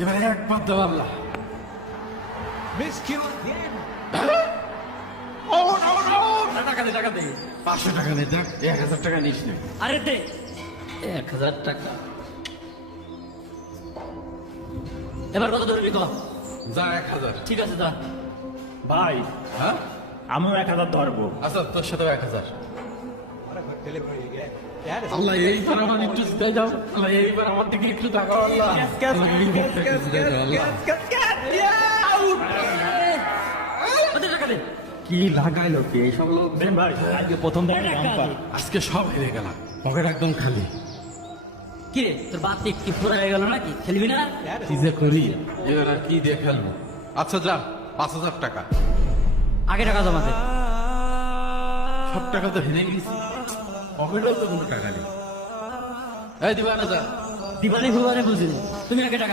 এবারে এক পাত আল্লাহ। টাকা দে, টাকা দে। 500 টাকা দে, দেখ 1000 টাকা নিস না। আরে দে 1000 টাকা। এবার কত ধরবি কম? যা 1000। ঠিক আছে যা। ভাই হ্যাঁ আমিও 1000 ধরবো। আচ্ছা, তোর সাথে 1000। আল্লাহ এইবার আমার একটু জিতে যাও, আল্লাহ এইবার আমার দিকে একটু তাকাও আল্লাহ। আল্লাহ, এইবার একটু জিতে যাও, আল্লাহ। কত টাকা দে? কি লাগাইলো কি এইসব লোক? দেন ভাই, আজকে প্রথম থেকে গাম্পা। আজকে সব হেরে গেলাম, পকেট একদম খালি। কি রে তোর বাপ কি পুরো হয়ে গেল নাকি? খেলবি না? কি যে করি এবার, আর কি দিয়ে খেলবো? আচ্ছা যা, 5000 টাকা। আগে টাকা জমা দে। সব টাকা তো হেরে গেছি, পকেটেও তো কোনো টাকা নেই। এই দিবা না, যা। দিবানি ফুবানি বুঝিনি, তুমি আগে টাকা দাও।